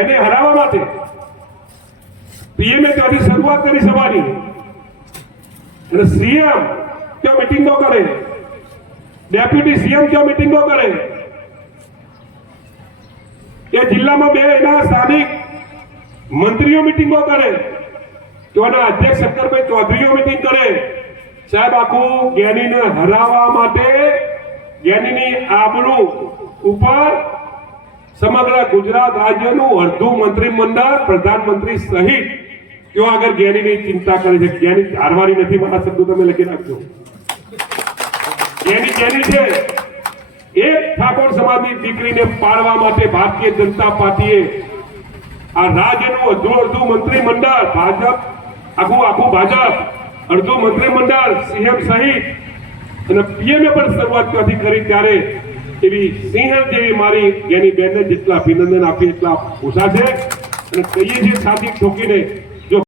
એને હરાવવા માટે પીએમએ ત્યાંથી શરૂઆત કરી સભાની, અને સીએમ ક્યાં મિટિંગો કરે, ડેપ્યુટી સીએમ ક્યાં મિટિંગો કરે, એ જિલ્લામાં બે એના સ્થાનિક મંત્રીઓ મિટિંગો કરે, ત્યાંના અધ્યક્ષ શંકરભાઈ ચૌધરીઓ મિટિંગ કરે. સાહેબ, આખું જ્ઞાનીને હરાવવા માટે જ્ઞાનીની આબરૂ ઉપર સમગ્ર ગુજરાત રાજ્યનું અડધું મંત્રીમંડળ પ્રધાનમંત્રી સહિત તેઓ આગળ જ્ઞાનીની ચિંતા કરે છે. જ્ઞાની હારવાની નથી, મારા શબ્દો તમે લખી રાખજો. જ્ઞાની છે. એક ઠાકોર સમાજની દીકરીને પાડવા માટે ભારતીય જનતા પાર્ટીએ આ રાજ્યનું અડધું મંત્રીમંડળ, ભાજપ આખું ભાજપ, અડધું મંત્રીમંડળ સીએમ સહિત અને પીએમએ પણ શરૂઆત ત્યાંથી કરી. ત્યારે એવી સિંહણ જેવી મારી જ્ઞાની બેનને જેટલા અભિનંદન આપીએ એટલા ઓછા છે. અને કહીએ છીએ સાથી ઠોકીને